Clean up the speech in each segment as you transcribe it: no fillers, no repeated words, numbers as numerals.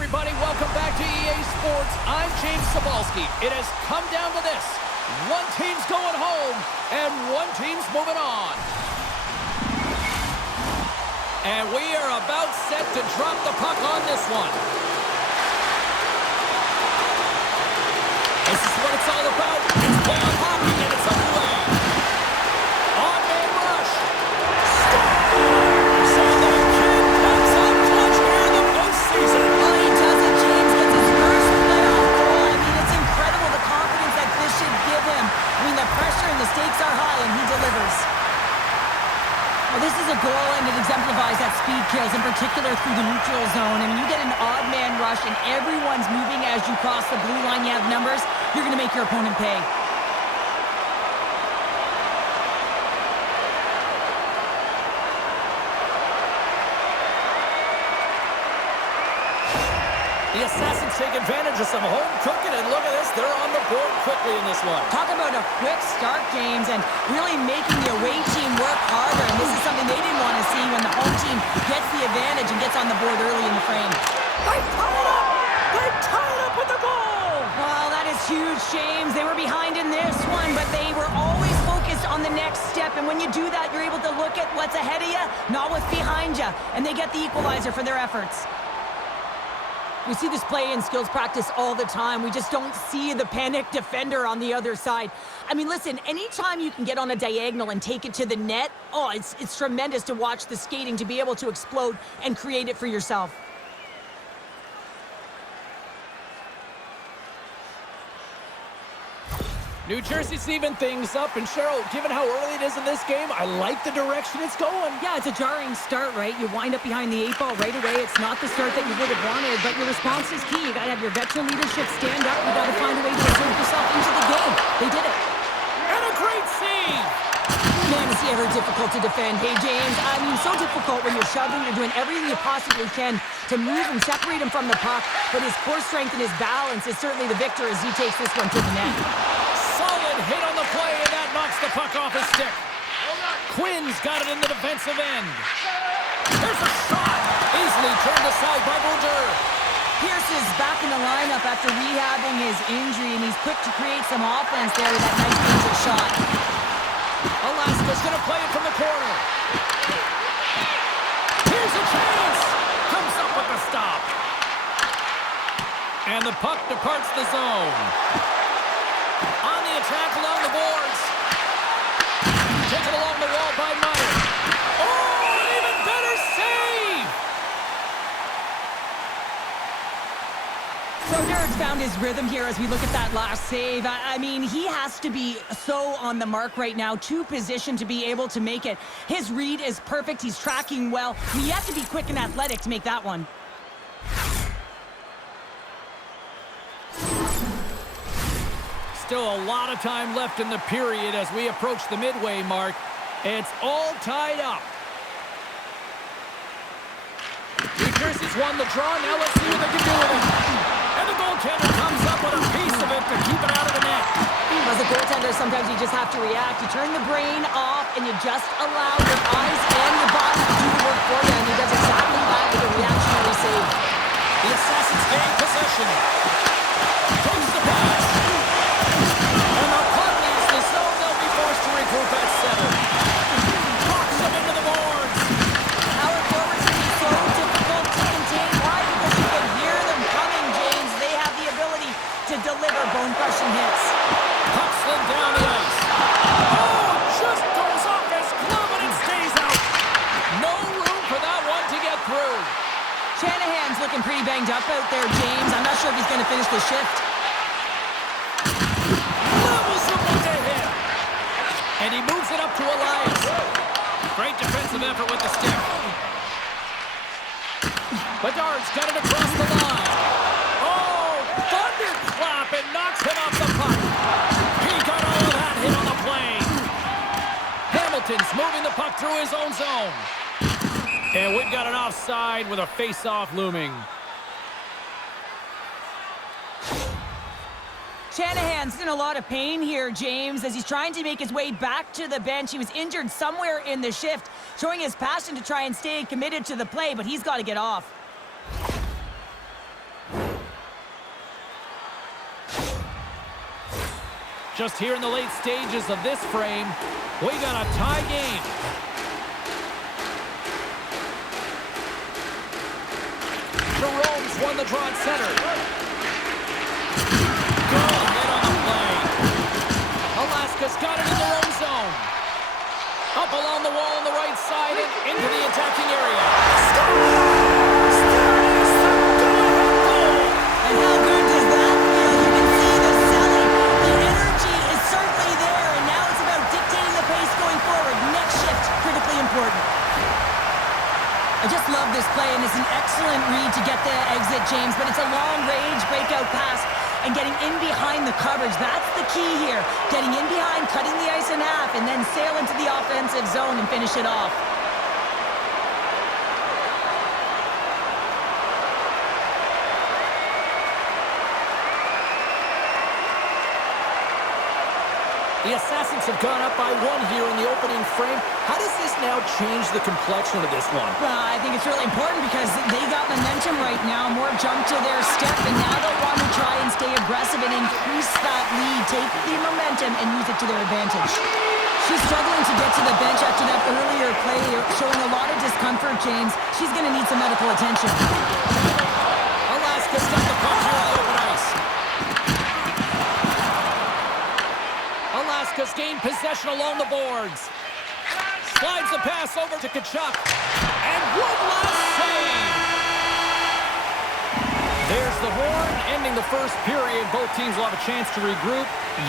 everybody. Welcome back to EA Sports. I'm James Cebulski. It has come down to this. One team's going home, and one team's moving on. And we are about set to drop the puck on this one. This is what it's all about. It's playoff hockey, and it's underway. On-man rush. Scores! So the Kid comes up clutch here in the postseason. Well, he does it, James. Gets his first playoff goal. I mean, it's incredible the confidence that this should give him. I mean, the pressure and the stakes are high, and he delivers. Well, this is a goal, and it exemplifies that speed kills, in particular through the neutral zone. I mean, you get an odd man rush, and everyone's moving as you cross the blue line. You have numbers. You're going to make your opponent pay. The Assassins take advantage of some home cooking, and look at this. They're on the board quickly in this one. Talk about a quick start, James, and really making the away team work harder. And this is something they didn't want to see when the home team gets the advantage and gets on the board early in the frame. They tie it up! They tie it up with the goal! Well, that is huge, James. They were behind in this one, but they were always focused on the next step. And when you do that, you're able to look at what's ahead of you, not what's behind you. And they get the equalizer for their efforts. We see this play in skills practice all the time. We just don't see the panic defender on the other side. I mean, listen, anytime you can get on a diagonal and take it to the net, oh, it's tremendous to watch the skating, to be able to explode and create it for yourself. New Jersey's even things up, and Cheryl, given how early it is in this game, I like the direction it's going. Yeah, it's a jarring start, right? You wind up behind the 8 ball right away. It's not the start that you would have wanted, but your response is key. You gotta have your veteran leadership stand up. You gotta find a way to insert yourself into the game. They did it. And a great save! Man, is he ever difficult to defend. Hey, James, I mean, so difficult when you're shoving, you're doing everything you possibly can to move and separate him from the puck, but his core strength and his balance is certainly the victor as he takes this one to the net. Solid hit on the play, and that knocks the puck off his stick. Quinn's got it in the defensive end. Here's a shot! Easily turned aside by Boucher. Pierce is back in the lineup after rehabbing his injury, and he's quick to create some offense there with that nice danger shot. Alaska's going to play it from the corner. Here's a chance! Comes up with the stop. And the puck departs the zone. On the attack along the boards. Taken along the wall by Meyer. Oh, an even better save! So Derek's found his rhythm here as we look at that last save. I mean, he has to be so on the mark right now, too positioned to be able to make it. His read is perfect. He's tracking well. You have to be quick and athletic to make that one. Still a lot of time left in the period as we approach the midway mark. It's all tied up. New Jersey's won the draw. Now let's see what they can do with it. And the goaltender comes up with a piece of it to keep it out of the net. As a goaltender, sometimes you just have to react. You turn the brain off, and you just allow your eyes and your body to do the work for you, and he does exactly that with a reactionary save. The Assassins gain possession. Takes the pass. And the puck leaves the zone. They'll be forced to regroup at center. Knocks them into the boards. Power forwards can be so difficult to contain. Why? Because you can hear them coming, James. They have the ability to deliver bone-crushing hits. Puck slid down the ice. Oh, just goes off his glove and it stays out. No room for that one to get through. Shanahan's looking pretty banged up out there, James. I'm not sure if he's going to finish the shift. Levels him with the hit. And he moves it up to Elias. Great defensive effort with the stick. Bedard's got it across the line. Oh, thunderclap. It knocks him off the puck. He got all of that hit on the play. Hamilton's moving the puck through his own zone. And we've got an offside with a face-off looming. Shanahan's in a lot of pain here, James, as he's trying to make his way back to the bench. He was injured somewhere in the shift, showing his passion to try and stay committed to the play, but he's got to get off. just here in the late stages of this frame. We got a tie game. Jerome's won the draw at center. Good hit on the play. Alaska's got it in their own zone. Up along the wall on the right side and into the attacking area. And how good does that feel? You can see the selling. The energy is certainly there, and now it's about dictating the pace going forward. Next shift, critically important. I just love this play, and it's an excellent read to get the exit, James, but it's a long-range breakout pass and getting in behind the coverage. That's the key here. Getting in behind, cutting the ice in half, and then sail into the offensive zone and finish it off. The Assassins have gone up by 1 here in the opening frame. How does this now change the complexion of this one? Well, I think it's really important because they got momentum right now, more jump to their step, and now they'll want to try and stay aggressive and increase that lead, take the momentum, and use it to their advantage. She's struggling to get to the bench after that earlier play, showing a lot of discomfort, James. She's going to need some medical attention. Alaska's got the puck here on the open ice. Alaska's gained possession along the boards. Slides the pass over to Tkachuk. And one last save. There's the horn, ending the first period. Both teams will have a chance to regroup.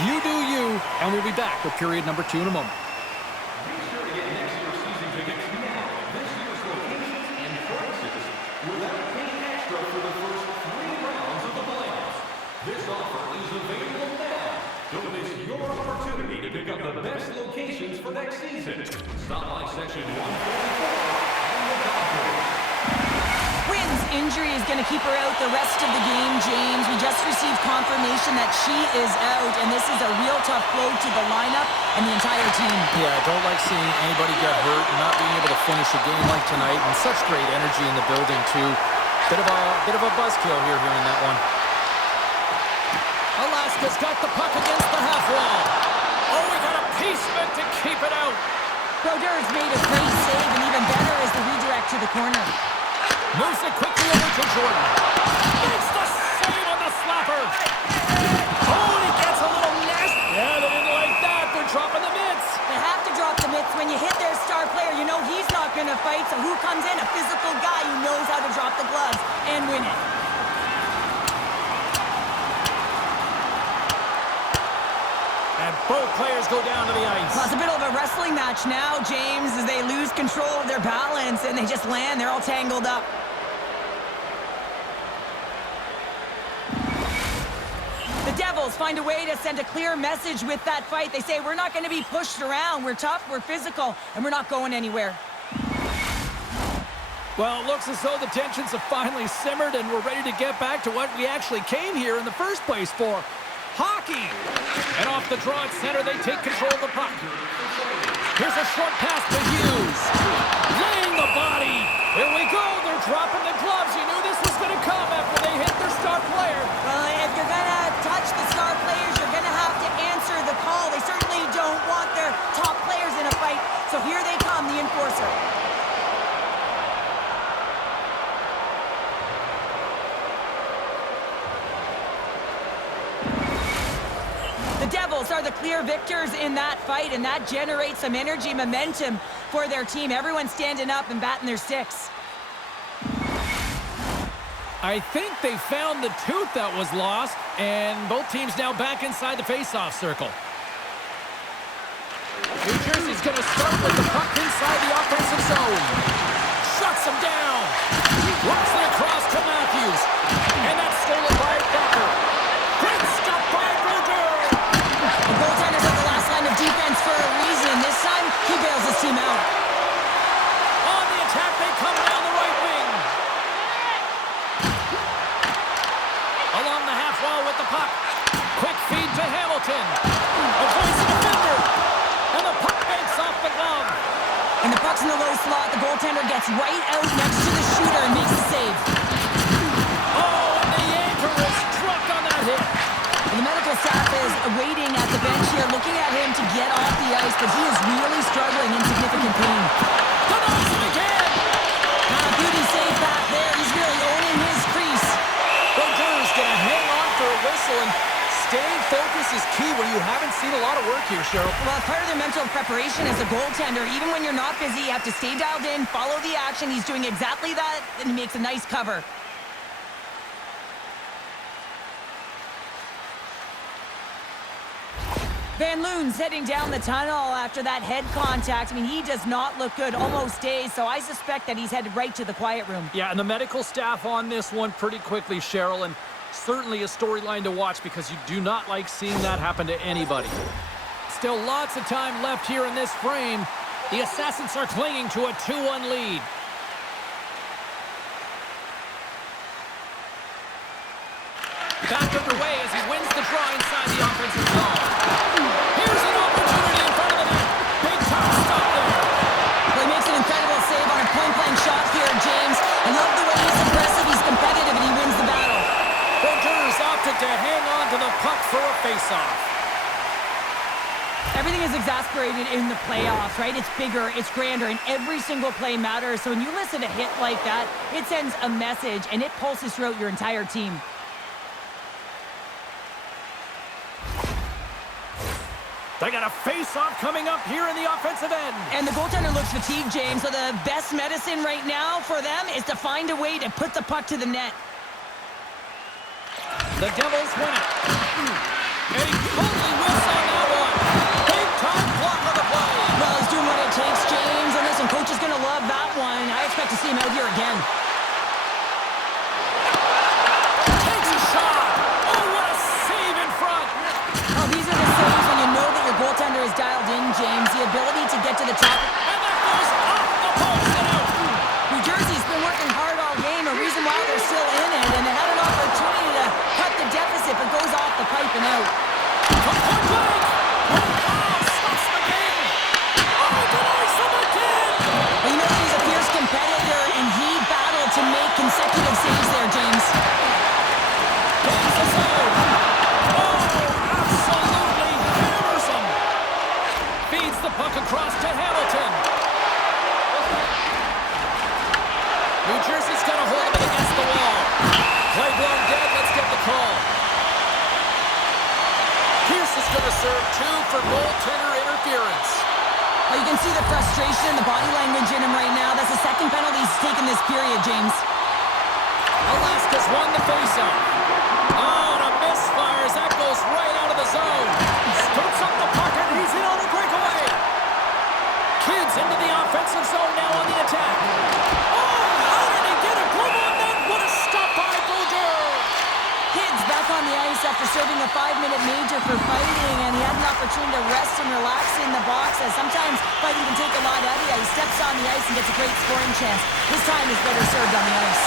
You do you, and we'll be back with period number 2 in a moment. Be sure to get next year's season tickets now. This year's locations and prices without paying extra for the first 3 rounds of the playoffs. This offer is available now. Don't miss your opportunity to pick up the best locations for next season. Stop by section 144 and the Dolittle. Quinn's injury is going to keep her out the rest of the game, James. We just received confirmation that she is out, and this is a real tough blow to the lineup and the entire team. Yeah, I don't like seeing anybody get hurt and not being able to finish a game like tonight, and such great energy in the building, too. Bit of a buzzkill here hearing that one. Alaska's got the puck against the half wall. Oh, we got a pieceman to keep it out. Brodeur's made a great save, and even better is the redirect to the corner. Moves it quickly over to Jordan. Makes the save on the slapper. Oh, and he gets a little nest. Yeah, they didn't like that. They're dropping the mitts. They have to drop the mitts. When you hit their star player, you know he's not going to fight, so who comes in? A physical guy who knows how to drop the gloves and win it. And both players go down to the ice. Well, it's a bit of a wrestling match now, James, as they lose control of their balance and they just land. They're all tangled up. The Devils find a way to send a clear message with that fight. They say, we're not going to be pushed around. We're tough, we're physical, and we're not going anywhere. Well, it looks as though the tensions have finally simmered and we're ready to get back to what we actually came here in the first place for. Hockey! And off the draw at center, they take control of the puck. Here's a short pass to Hughes. Laying the body. Here we go. They're dropping the gloves. You knew this was going to come after they hit their star player. Well, if you're going to touch the star players, you're going to have to answer the call. They certainly don't want their top players in a fight. So here they come, the enforcer. The Devils are the clear victors in that fight, and that generates some energy, momentum for their team. Everyone standing up and batting their sticks. I think they found the tooth that was lost, and both teams now back inside the face-off circle. New Jersey's going to start with the puck inside the offensive zone. Shuts him down. Walks it across to Matthews. And that's stolen by Becker. Great stop by Brodeur. The goaltender's at the last line of defense for a reason. This time, he bails his team out. On the attack, they come down the right wing. Along the half wall with the puck. Quick feed to Hamilton. Avoids the defender. And the puck banks off the glove. And the puck's in the low slot. The goaltender gets right out next to the shooter and makes the save. Oh, and the anchor is struck on that hit. And the medical staff is waiting at the bench here, looking at him to get off the ice, but he is really struggling in significant pain. Denies it again! Beauty save back there. He's really owning his crease. Berger's gonna hang on for a whistle, and staying focused is key when you haven't seen a lot of work here, Cheryl. Well, it's part of their mental preparation as a goaltender. Even when you're not busy, you have to stay dialed in, follow the action. He's doing exactly that, and he makes a nice cover. Van Loon's heading down the tunnel after that head contact. I mean, he does not look good, almost dazed, so I suspect that he's headed right to the quiet room. Yeah, and the medical staff on this one pretty quickly, Cheryl, and certainly a storyline to watch because you do not like seeing that happen to anybody. Still lots of time left here in this frame. The Assassins are clinging to a 2-1 lead. Back underway as he wins the draw inside the offensive zone. Here's an opportunity in front of the net. Big time stop there. Well, he makes an incredible save on a point-blank shot here, James. I love the way he's aggressive, he's competitive, and he wins the battle. Berger's opted to hang on to the puck for a face-off. Everything is exasperated in the playoffs, right? It's bigger, it's grander, and every single play matters. So when you listen to a hit like that, it sends a message, and it pulses throughout your entire team. They got a face-off coming up here in the offensive end. And the goaltender looks fatigued, James, so the best medicine right now for them is to find a way to put the puck to the net. The Devils win it. And he totally whiffs on that one. Big-time block on the play. Well, he's doing what it takes, James, and listen, coach is going to love that one. I expect to see him out here again. Takes a shot. Oh, what a save in front. Oh, these are the saves when you know that your goaltender is dialed in, James. The ability to get to the top. And that goes off the post and out. New Jersey's been working hard all game, a reason why they're still in it, and they had an opportunity to cut the deficit, but goes off the pipe and out. From point blank. Stops the game. Oh, denies them again. Well, you know that he's a fierce competitor, and he battled to make consecutive saves there, James. Gains the zone. Oh, absolutely hammers him. Feeds the puck across to Hamilton. New Jersey's got a hold of it against the wall. Play blown dead. Let's get the call. Pierce is going to serve 2 for goaltender interference. Well, you can see the frustration and the body language in him right now. That's the second penalty he's taken this period, James. Alaska's won the faceoff. Oh, and a misfire as that goes right out of the zone. Scoops up the puck and he's in on a breakaway. Kids into the offensive zone now on the attack. Oh, how did he get a glove on that? What a stop by Bouger. Kids back on the ice after serving a 5-minute major for fighting, and he had an opportunity to rest and relax in the box, as sometimes fighting can take a lot out of you. He steps on the ice and gets a great scoring chance. His time is better served on the ice.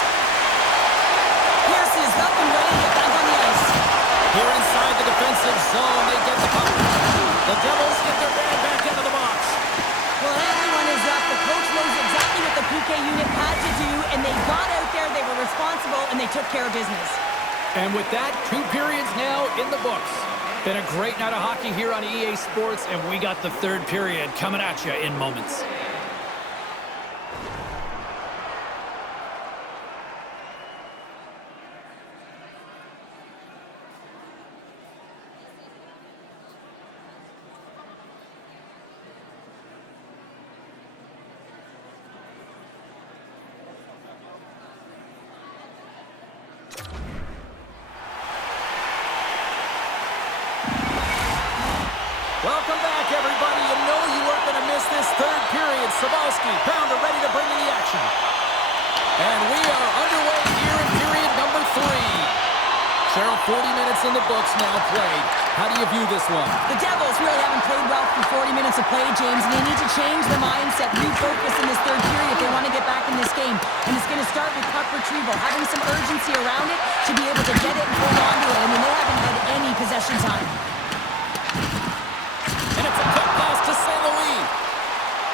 Pierce is up and ready to get back on the ice. Here inside the defensive zone, they get the puck. The Devils get their man back into the box. Well, everyone is up. The coach knows exactly what the PK unit had to do, and they got out there, they were responsible, and they took care of business. And with that, 2 periods now in the books. Been a great night of hockey here on EA Sports, and we got the 3rd period coming at you in moments. Welcome back, everybody. You know you weren't going to miss this 3rd period. Sabowski, Pounder ready to bring in the action. And we are underway here in period number 3. Cheryl, 40 minutes in the books now played. How do you view this one? The Devils really haven't played well for 40 minutes of play, James, and they need to change the mindset, refocus in this 3rd period if they want to get back in this game. And it's going to start with puck retrieval, having some urgency around it to be able to get it and hold on to it. I mean, they haven't had any possession time. And it's a quick pass to St. Louis.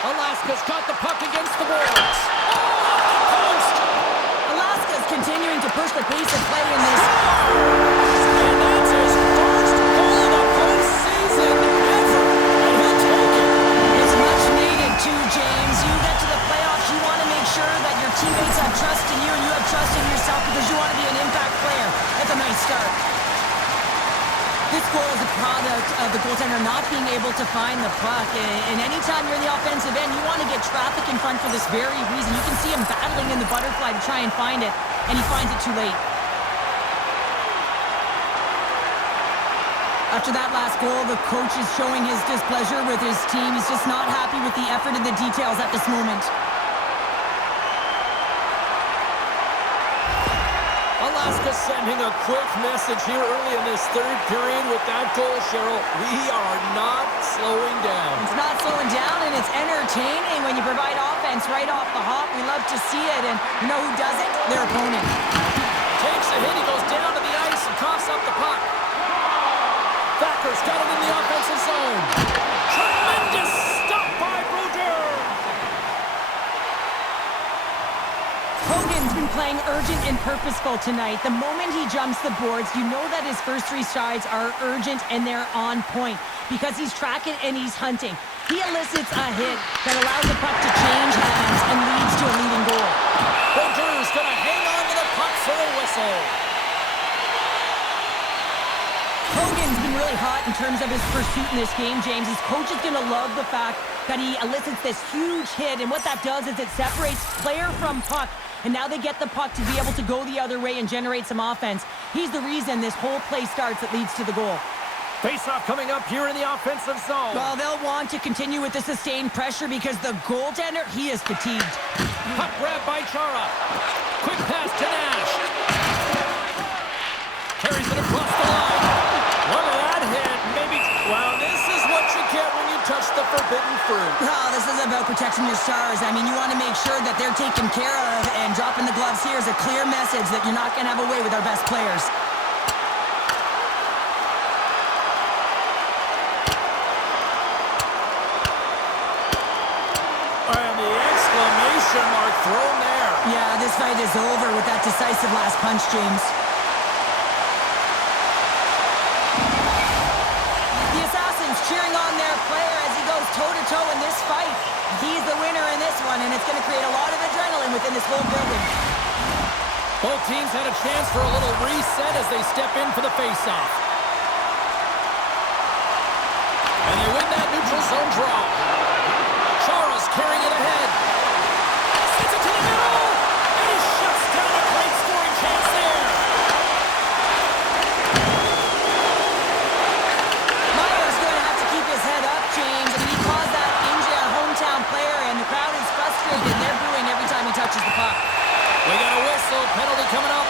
Alaska's got the puck against the boards. Oh, off the post! Alaska's continuing to push the pace of play in this. And that's his first goal of the postseason. about the goaltender not being able to find the puck. And anytime you're in the offensive end, you want to get traffic in front for this very reason. You can see him battling in the butterfly to try and find it, and he finds it too late. After that last goal, the coach is showing his displeasure with his team. He's just not happy with the effort and the details at this moment. Alaska sending a quick message here early in this third period with that goal, Cheryl. We are not slowing down. It's not slowing down, and it's entertaining when you provide offense right off the hop. We love to see it, and you know who doesn't? Their opponent. Takes a hit, he goes down to the ice and coughs up the puck. Thacker's got it in the offensive zone. Tremendous stop by Brodeur. Hogan's been playing urgent and purposeful tonight. The moment he jumps the boards, you know that his first three strides are urgent and they're on point because he's tracking and he's hunting. He elicits a hit that allows the puck to change hands and leads to a leading goal. Brodeur's going to hang on to the puck for a whistle. Hogan's been really hot in terms of his pursuit in this game, James. His coach is going to love the fact that he elicits this huge hit, and what that does is it separates player from puck, and now they get the puck to be able to go the other way and generate some offense. He's the reason this whole play starts that leads to the goal. Face-off coming up here in the offensive zone. Well, they'll want to continue with the sustained pressure because the goaltender, he is fatigued. Puck grab by Chara. Quick pass to Nash. Carries it across the line. Look at that hit. Maybe, well, this is what you get when you touch the forbidden fruit. Oh, this is about protecting your stars. I mean, you want to make sure that they're taken care of, and dropping the gloves here is a clear message that you're not going to have a way with our best players. And the exclamation mark thrown there. Yeah, this fight is over with that decisive last punch, James. The Assassins cheering on their player as he goes toe-to-toe in this fight. He's the winner in this one, and it's going to create a lot of adrenaline within this whole building. Both teams had a chance for a little reset as they step in for the face-off. And they win that neutral zone draw. Chara's carrying it ahead. Sends it to the middle. And he shuts down a great scoring chance there. Meyer's going to have to keep his head up, James. I mean, he caused that injury on a hometown player, and the crowd is frustrated, and they're booing every time he touches the puck. We got a whistle. Penalty coming up.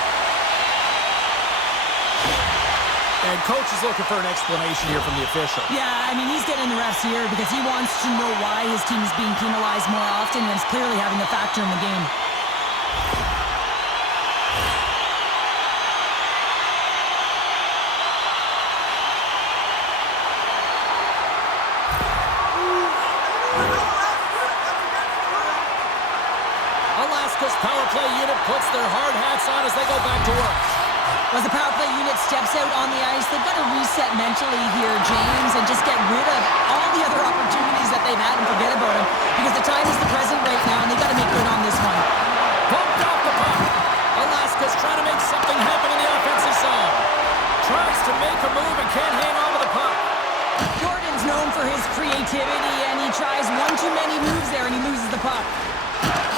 And coach is looking for an explanation here from the official. Yeah, I mean, he's getting the refs here because he wants to know why his team is being penalized more often, and it's clearly having a factor in the game. Alaska's power play unit puts their hard hats on as they go back to work. As the power play unit steps out on the ice, they've got to reset mentally here, James, and just get rid of all the other opportunities that they've had and forget about them, because the time is the present right now, and they've got to make good on this one. Pumped off the puck. Alaska's trying to make something happen in the offensive zone. Tries to make a move and can't hang on to the puck. Jordan's known for his creativity, and he tries one too many moves there, and he loses the puck.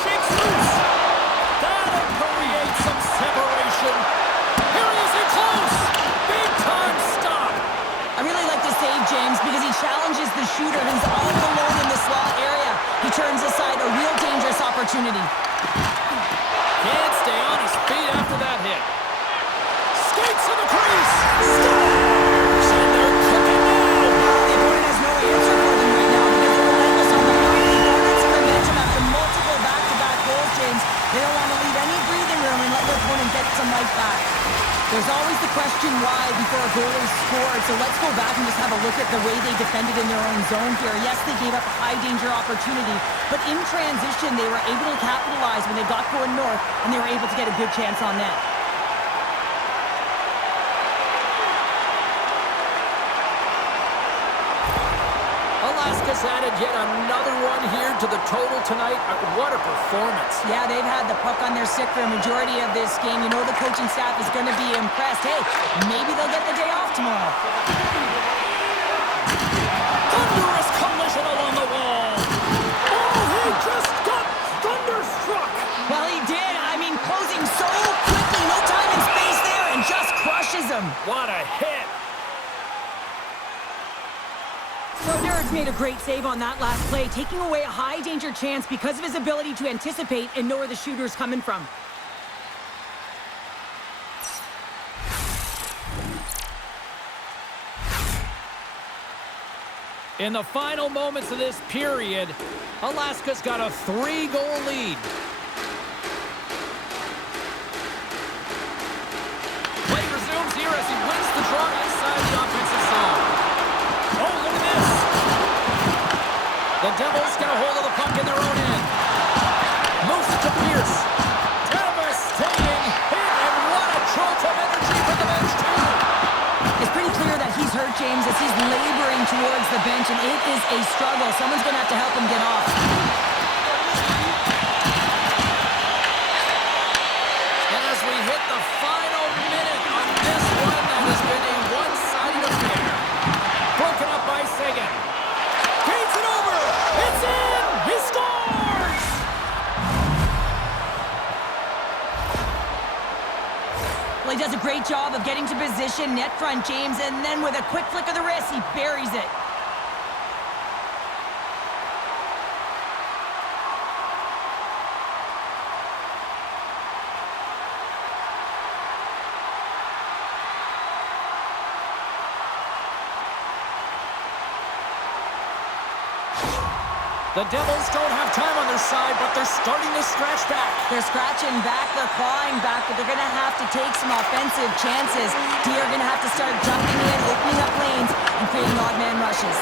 Shakes loose. That'll create some separation. Here he is in close. Big time stop. I really like this save, James, because he challenges the shooter who's all alone in the slot area. He turns aside a real dangerous opportunity. Can't stay on his feet after that hit. Skates to the crease. Stops. And they're cooking now. The opponent has no answer for them right now because they're relentless on the puck. The opponent's momentum after multiple back-to-back goals, James. They don't want to leave any breathing room and let their opponent get some life back. There's always the question why before a goal is scored, so let's go back and just have a look at the way they defended in their own zone here. Yes, they gave up a high-danger opportunity, but in transition, they were able to capitalize when they got going north, and they were able to get a good chance on net. Alaska's added yet another one here to the total tonight. What a performance. Yeah, they've had the puck on their stick for a majority of this game. You know the coaching staff is going to be impressed. Hey, maybe they'll get the day off tomorrow. James made a great save on that last play, taking away a high-danger chance because of his ability to anticipate and know where the shooter's coming from. In the final moments of this period, Alaska's got a 3-goal lead. Play resumes here as he wins the draw inside the offensive zone. Oh, look at this. The Devils get a hold of the puck in their own end. Moves it to Pierce. Devastating hit, and what a jolt of energy from the bench, too. It's pretty clear that he's hurt, James, as he's laboring towards the bench, and it is a struggle. Someone's going to have to help him get off. And as we hit the final minute of this one, that has been a one-sided affair. Broken up by Sagan. Feeds it over. It's in. He scores. Well, he does a great job of getting to position, net front, James, and then with a quick flick of the wrist, he buries it. The Devils don't have time on their side, but they're starting to scratch back. They're scratching back, they're clawing back, but they're going to have to take some offensive chances. They're going to have to start jumping in, opening up lanes, and creating odd man rushes.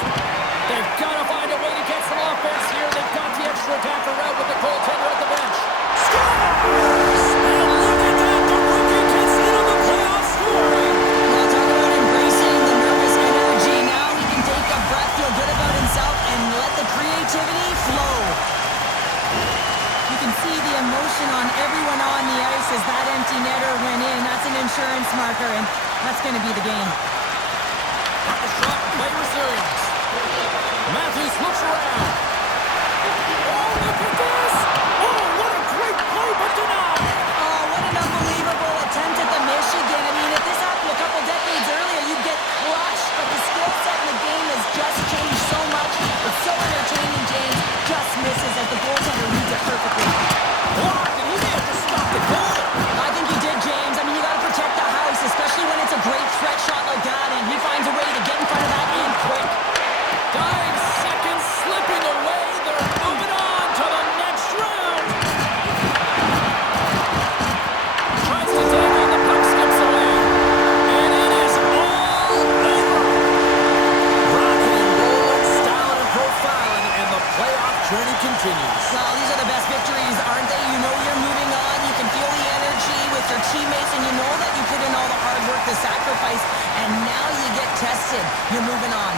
They've got to find a way to get some offense here. They've got the extra attacker out with the goaltender at the bench. Scores! And look at that, the rookie gets in on the playoff scoring. Well, talk about embracing the nervous energy. Now he can take a breath, feel good about himself, and let the creativity flow. You can see the emotion on everyone on the ice as that empty netter went in. That's an insurance marker, and that's going to be the game. At the shot, play resumes. Matthews looks around. Oh, look at this! Oh, what a great play, but denied! Oh, what an unbelievable attempt at the Michigan. I mean, if this happened a couple decades earlier, you'd get crushed, but the skill set in the game has just changed so much. It's so entertaining, James. Just misses as the goaltender reads it perfectly. Blocked, and he may have just stopped the goal. I think he did, James. I mean, you got to protect the house, especially when it's a great threat shot like that, and he finds a way to get in front of that and quick. 9 seconds slipping away. They're moving on to the next round. Tries to take on the puck, skips away. And it is all over. Rocking and rolling, styling and profiling, and the playoff journey continues. Well, these are the best victories, aren't they? You know you're moving on. You can feel the energy with your teammates, and you know that you put in all the hard work, the sacrifice, and now you get tested. You're moving on.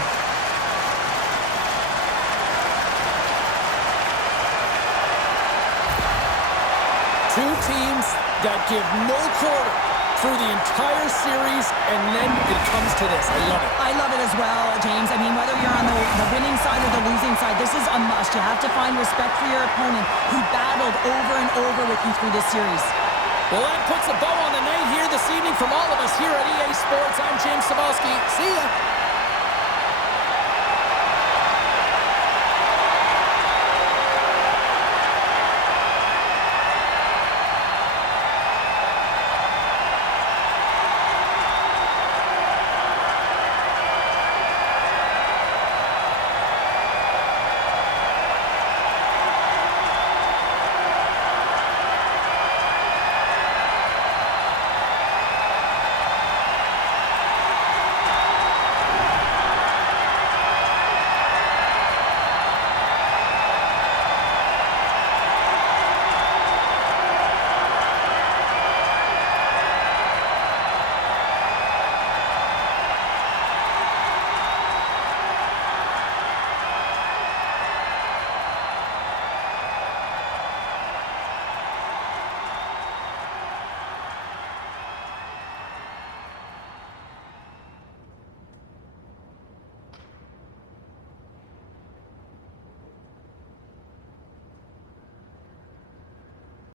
Two teams that give no quarter through the entire series, and then it comes to this. I love it. I love it as well, James. I mean, whether you're on the winning side or the losing side, this is a must. You have to find respect for your opponent who battled over and over with you through this series. Well, that puts a bow on the night here this evening from all of us here at EA Sports. I'm James Cebulski. See ya.